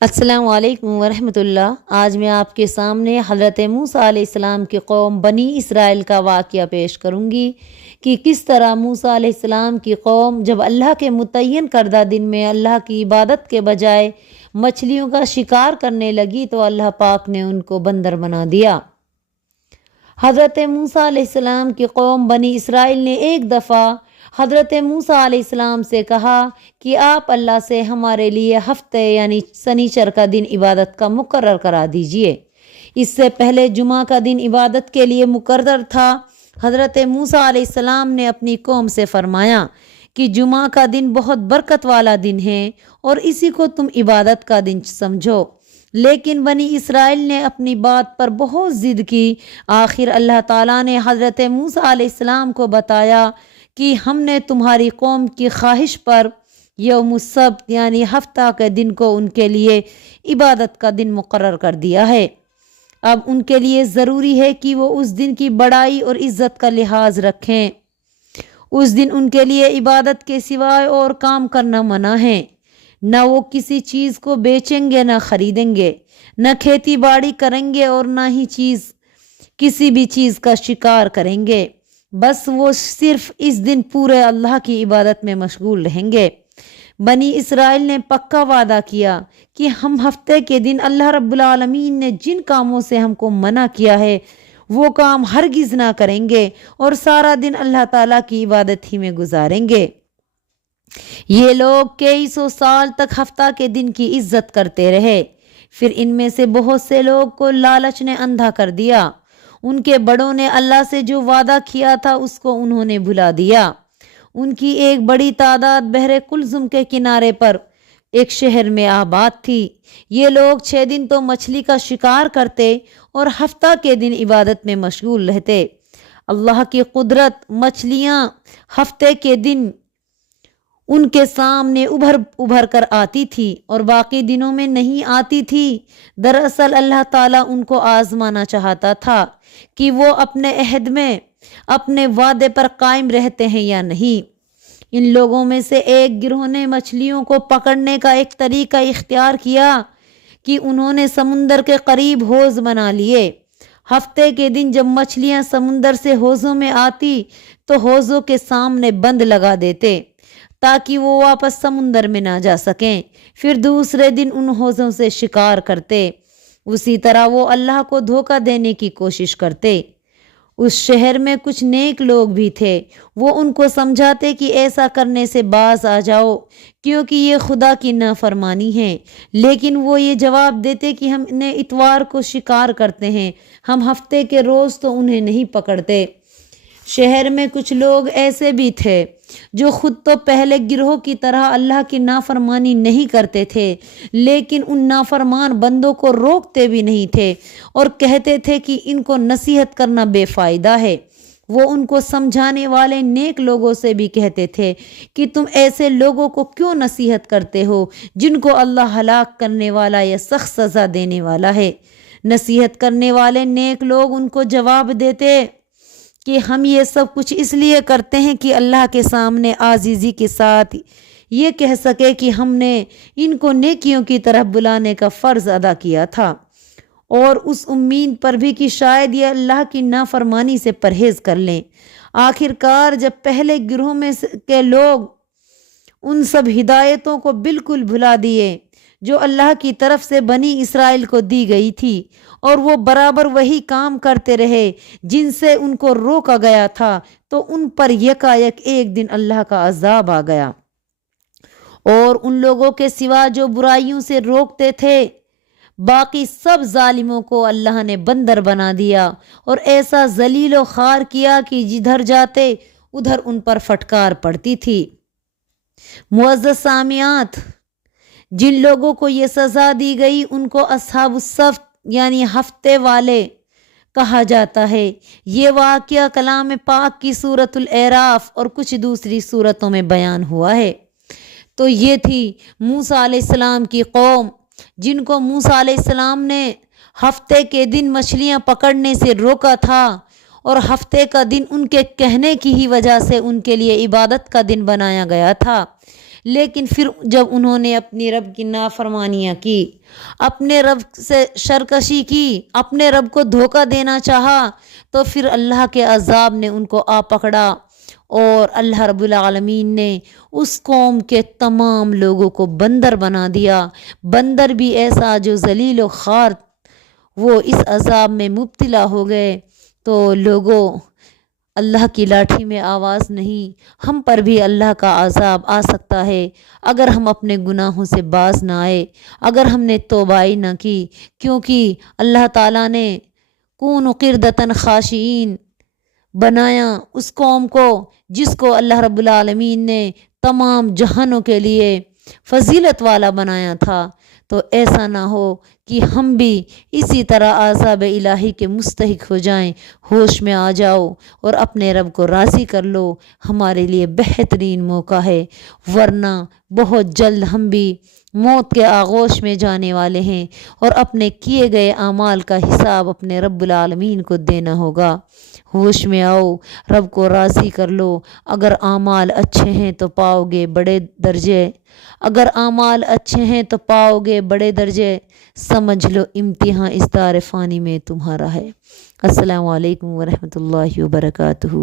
السلام علیکم ورحمۃ اللہ۔ آج میں آپ کے سامنے حضرت موسیٰ علیہ السلام کی قوم بنی اسرائیل کا واقعہ پیش کروں گی کہ کس طرح موسیٰ علیہ السلام کی قوم جب اللہ کے متعین کردہ دن میں اللہ کی عبادت کے بجائے مچھلیوں کا شکار کرنے لگی تو اللہ پاک نے ان کو بندر بنا دیا۔ حضرت موسیٰ علیہ السلام کی قوم بنی اسرائیل نے ایک دفعہ حضرت موسیٰ علیہ السلام سے کہا کہ آپ اللہ سے ہمارے لیے ہفتے یعنی سنیچر کا دن عبادت کا مقرر کرا دیجئے۔ اس سے پہلے جمعہ کا دن عبادت کے لیے مقرر تھا۔ حضرت موسیٰ علیہ السلام نے اپنی قوم سے فرمایا کہ جمعہ کا دن بہت برکت والا دن ہے اور اسی کو تم عبادت کا دن سمجھو، لیکن بنی اسرائیل نے اپنی بات پر بہت ضد کی۔ آخر اللہ تعالیٰ نے حضرت موسیٰ علیہ السلام کو بتایا کہ ہم نے تمہاری قوم کی خواہش پر یوم السبت یعنی ہفتہ کے دن کو ان کے لیے عبادت کا دن مقرر کر دیا ہے۔ اب ان کے لیے ضروری ہے کہ وہ اس دن کی بڑائی اور عزت کا لحاظ رکھیں۔ اس دن ان کے لیے عبادت کے سوائے اور کام کرنا منع ہے۔ نہ وہ کسی چیز کو بیچیں گے، نہ خریدیں گے، نہ کھیتی باڑی کریں گے اور نہ ہی کسی بھی چیز کا شکار کریں گے۔ بس وہ صرف اس دن پورے اللہ کی عبادت میں مشغول رہیں گے۔ بنی اسرائیل نے پکا وعدہ کیا کہ ہم ہفتے کے دن اللہ رب العالمین نے جن کاموں سے ہم کو منع کیا ہے وہ کام ہرگز نہ کریں گے اور سارا دن اللہ تعالیٰ کی عبادت ہی میں گزاریں گے۔ یہ لوگ کئی سو سال تک ہفتہ کے دن کی عزت کرتے رہے۔ پھر ان میں سے بہت سے لوگ کو لالچ نے اندھا کر دیا۔ ان کے بڑوں نے اللہ سے جو وعدہ کیا تھا اس کو انہوں نے بھلا دیا۔ ان کی ایک بڑی تعداد بحر کلثم کے کنارے پر ایک شہر میں آباد تھی۔ یہ لوگ 6 دن تو مچھلی کا شکار کرتے اور ہفتہ کے دن عبادت میں مشغول رہتے۔ اللہ کی قدرت، مچھلیاں ہفتے کے دن ان کے سامنے ابھر کر آتی تھی اور باقی دنوں میں نہیں آتی تھی۔ دراصل اللہ تعالیٰ ان کو آزمانا چاہتا تھا کہ وہ اپنے عہد میں اپنے وعدے پر قائم رہتے ہیں یا نہیں۔ ان لوگوں میں سے ایک گروہ نے مچھلیوں کو پکڑنے کا ایک طریقہ اختیار کیا کہ انہوں نے سمندر کے قریب حوض بنا لیے۔ ہفتے کے دن جب مچھلیاں سمندر سے حوضوں میں آتی تو حوضوں کے سامنے بند لگا دیتے تاکہ وہ واپس سمندر میں نہ جا سکیں۔ پھر دوسرے دن ان حوضوں سے شکار کرتے۔ اسی طرح وہ اللہ کو دھوکہ دینے کی کوشش کرتے۔ اس شہر میں کچھ نیک لوگ بھی تھے۔ وہ ان کو سمجھاتے کہ ایسا کرنے سے باز آ جاؤ کیونکہ یہ خدا کی نافرمانی ہے، لیکن وہ یہ جواب دیتے کہ ہم نے اتوار کو شکار کرتے ہیں، ہم ہفتے کے روز تو انہیں نہیں پکڑتے۔ شہر میں کچھ لوگ ایسے بھی تھے جو خود تو پہلے گروہ کی طرح اللہ کی نافرمانی نہیں کرتے تھے، لیکن ان نافرمان بندوں کو روکتے بھی نہیں تھے اور کہتے تھے کہ ان کو نصیحت کرنا بے فائدہ ہے۔ وہ ان کو سمجھانے والے نیک لوگوں سے بھی کہتے تھے کہ تم ایسے لوگوں کو کیوں نصیحت کرتے ہو جن کو اللہ ہلاک کرنے والا یا سخت سزا دینے والا ہے۔ نصیحت کرنے والے نیک لوگ ان کو جواب دیتے کہ ہم یہ سب کچھ اس لیے کرتے ہیں کہ اللہ کے سامنے عاجزی کے ساتھ یہ کہہ سکے کہ ہم نے ان کو نیکیوں کی طرف بلانے کا فرض ادا کیا تھا، اور اس امید پر بھی کہ شاید یہ اللہ کی نافرمانی سے پرہیز کر لیں۔ آخر کار جب پہلے گروہ میں کے لوگ ان سب ہدایتوں کو بالکل بھلا دیے جو اللہ کی طرف سے بنی اسرائیل کو دی گئی تھی اور وہ برابر وہی کام کرتے رہے جن سے ان کو روکا گیا تھا، تو ان پر یکایک ایک دن اللہ کا عذاب آ گیا، اور ان لوگوں کے سوا جو برائیوں سے روکتے تھے باقی سب ظالموں کو اللہ نے بندر بنا دیا اور ایسا ذلیل و خوار کیا کہ جدھر جاتے ادھر ان پر فٹکار پڑتی تھی۔ معزز سامعات، جن لوگوں کو یہ سزا دی گئی ان کو اصحاب السبت یعنی ہفتے والے کہا جاتا ہے۔ یہ واقعہ کلام پاک کی سورۃ الاعراف اور کچھ دوسری سورتوں میں بیان ہوا ہے۔ تو یہ تھی موسیٰ علیہ السلام کی قوم جن کو موسیٰ علیہ السلام نے ہفتے کے دن مچھلیاں پکڑنے سے روکا تھا، اور ہفتے کا دن ان کے کہنے کی ہی وجہ سے ان کے لیے عبادت کا دن بنایا گیا تھا۔ لیکن پھر جب انہوں نے اپنی رب کی نافرمانیاں کی، اپنے رب سے سرکشی کی، اپنے رب کو دھوکہ دینا چاہا، تو پھر اللہ کے عذاب نے ان کو آ پکڑا، اور اللہ رب العالمین نے اس قوم کے تمام لوگوں کو بندر بنا دیا۔ بندر بھی ایسا جو ذلیل و خوار، وہ اس عذاب میں مبتلا ہو گئے۔ تو لوگوں، اللہ کی لاٹھی میں آواز نہیں، ہم پر بھی اللہ کا عذاب آ سکتا ہے اگر ہم اپنے گناہوں سے باز نہ آئے، اگر ہم نے توبہ نہ کی، کیونکہ اللہ تعالیٰ نے کونوا قردۃ خاشعین بنایا اس قوم کو جس کو اللہ رب العالمین نے تمام جہانوں کے لیے فضیلت والا بنایا تھا۔ تو ایسا نہ ہو کہ ہم بھی اسی طرح عذاب الہی کے مستحق ہو جائیں۔ ہوش میں آ جاؤ اور اپنے رب کو راضی کر لو، ہمارے لیے بہترین موقع ہے، ورنہ بہت جلد ہم بھی موت کے آغوش میں جانے والے ہیں، اور اپنے کیے گئے اعمال کا حساب اپنے رب العالمین کو دینا ہوگا۔ ہوش میں آؤ، رب کو راضی کر لو۔ اگر اعمال اچھے ہیں تو پاؤ گے بڑے درجے، اگر اعمال اچھے ہیں تو پاؤ گے بڑے درجے، سمجھ لو امتحان اس دار فانی میں تمہارا ہے۔ السلام علیکم ورحمۃ اللہ وبرکاتہ۔